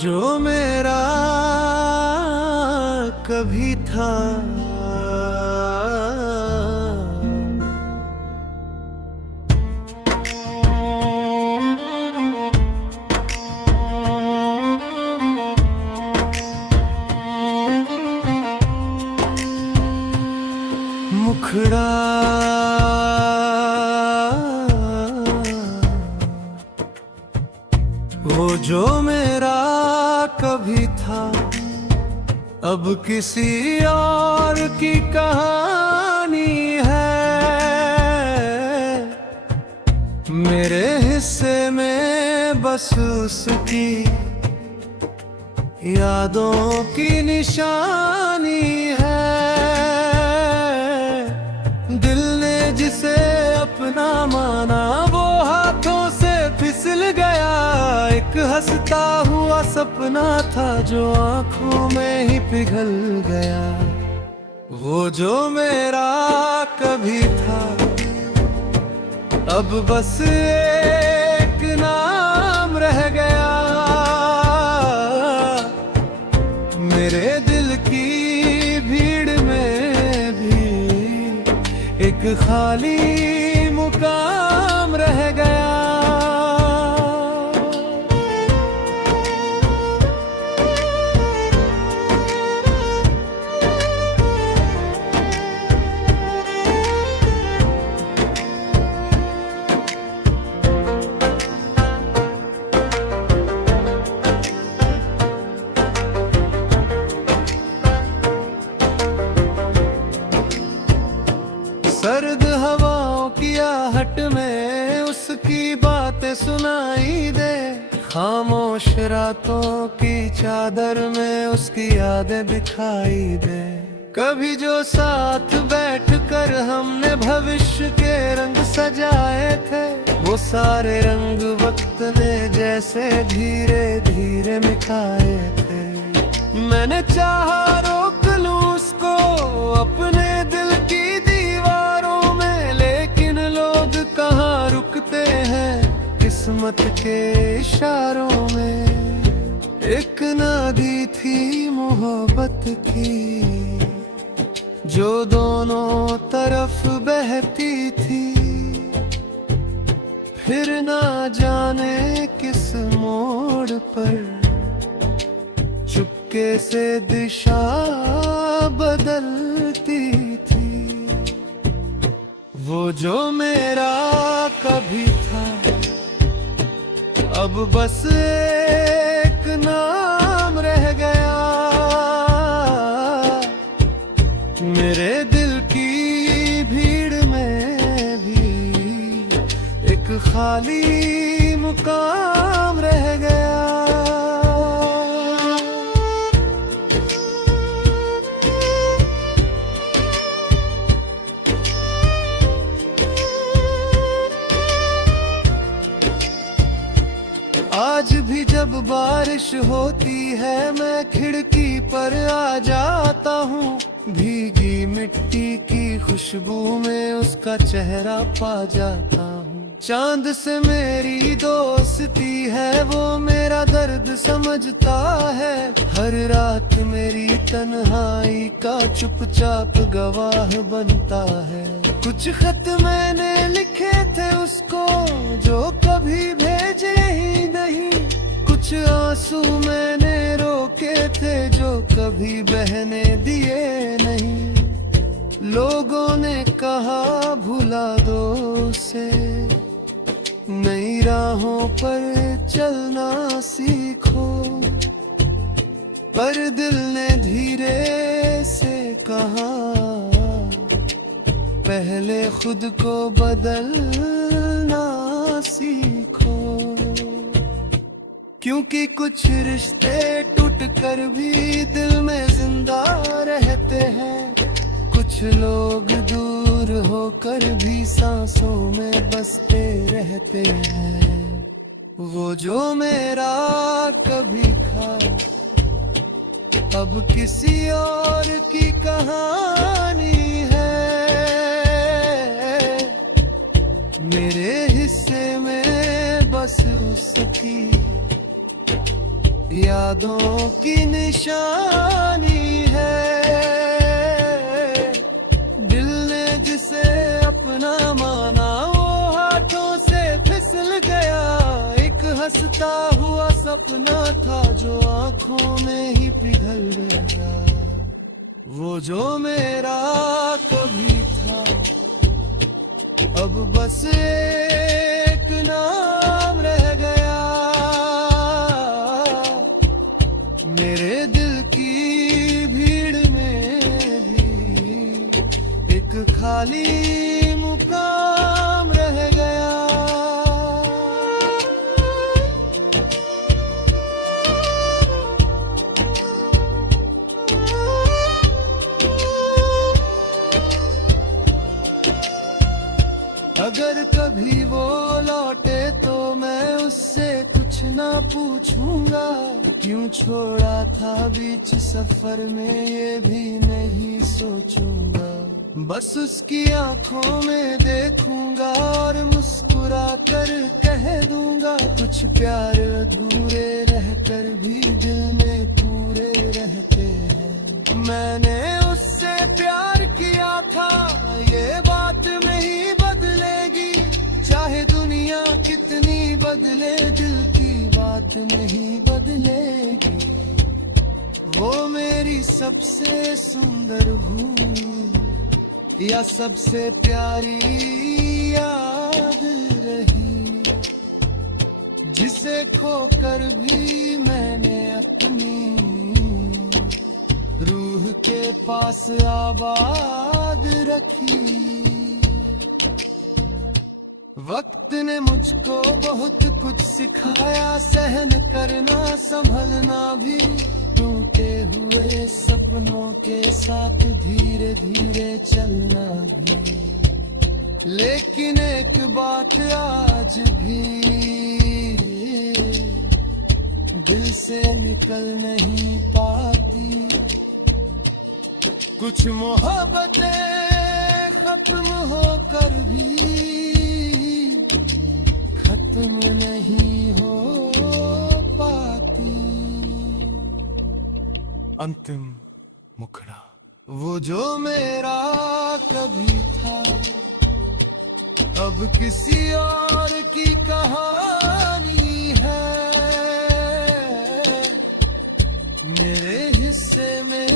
जो मेरा कभी था, मुखड़ा वो जो मेरा कभी था, अब किसी और की कहानी है। मेरे हिस्से में बस उसकी यादों की निशानी है। दिल ने जिसे अपना माना वो हाथों से फिसल गया। एक हंसता हुआ सपना था जो आंखों में ही पिघल गया। वो जो मेरा कभी था, अब बस एक नाम रह गया। मेरे दिल की भीड़ में भी एक खाली मुकाम रह गया। सर्द हवाओं की आहट में उसकी बातें सुनाई दे। खामोश रातों की चादर में उसकी यादें दिखाई दे। कभी जो साथ बैठकर हमने भविष्य के रंग सजाए थे, वो सारे रंग वक्त ने जैसे धीरे धीरे मिटाए थे। मैंने चाहा रोक लूं उसको अपने दिल की दीवारों में, लेकिन लोग कहाँ रुकते हैं किस्मत के इशारों में। एक नदी थी मोहब्बत की जो दोनों तरफ बहती थी, फिर ना जाने किस मोड़ पर चुपके से दिशा बदलती थी। वो जो मेरा कभी था, अब बस एक नाम रह गया। मेरे दिल की भीड़ में भी एक खाली मुकाम रह गया। आज भी जब बारिश होती है मैं खिड़की पर आ जाता हूँ। भीगी मिट्टी की खुशबू में उसका चेहरा पा जाता हूँ। चांद से मेरी दोस्ती है, वो मेरा दर्द समझता है। हर रात मेरी तन्हाई का चुपचाप गवाह बनता है। कुछ खत मैंने लिखे थे उसको जो कभी भेजे ही नहीं। कुछ आंसू मैंने रोके थे जो कभी बहने दिए नहीं। लोगों ने कहा भुला दो उसे, नई राहों पर चलना सीखो। पर दिल ने धीरे से कहा पहले खुद को बदलना सीखो। क्योंकि कुछ रिश्ते टूट कर भी दिल में जिंदा रहते हैं। कुछ लोग दूर होकर भी सांसों में बसते रहते हैं। वो जो मेरा कभी था, अब किसी और की कहानी है। मेरे हिस्से में बस उसकी यादों की निशानी है। दिल ने जिसे अपना माना वो हाथों से फिसल गया। एक हंसता हुआ सपना था जो आंखों में ही पिघल गया। वो जो मेरा कभी था अब बस एक नाम रह गया। मेरे दिल की भीड़ में भी एक खाली मुकाम रह गया। अगर कभी वो लौटे तो मैं उससे कुछ ना पूछूंगा। क्यों छोड़ा था बीच सफर में ये भी नहीं सोचूंगा। बस उसकी आंखों में देखूंगा और मुस्कुरा कर कह दूंगा कुछ प्यार अधूरे रहकर भी दिल में पूरे रहते हैं। मैंने उससे प्यार किया था ये बात नहीं बदलेगी। चाहे दुनिया कितनी बदले दिल की बात नहीं बदलेगी। वो मेरी सबसे सुंदर भूल या सबसे प्यारी याद रही। जिसे खोकर भी मैंने अपनी रूह के पास आबाद रखी। वक्त ने मुझको बहुत कुछ सिखाया। सहन करना संभलना भी टूटे हुए सपनों के साथ धीरे धीरे चलना भी। लेकिन एक बात आज भी दिल से निकल नहीं पाती। कुछ मोहब्बतें खत्म होकर भी खत्म नहीं हो पाती। अंतिम मुखड़ा वो जो मेरा कभी था अब किसी और की कहानी है। मेरे हिस्से में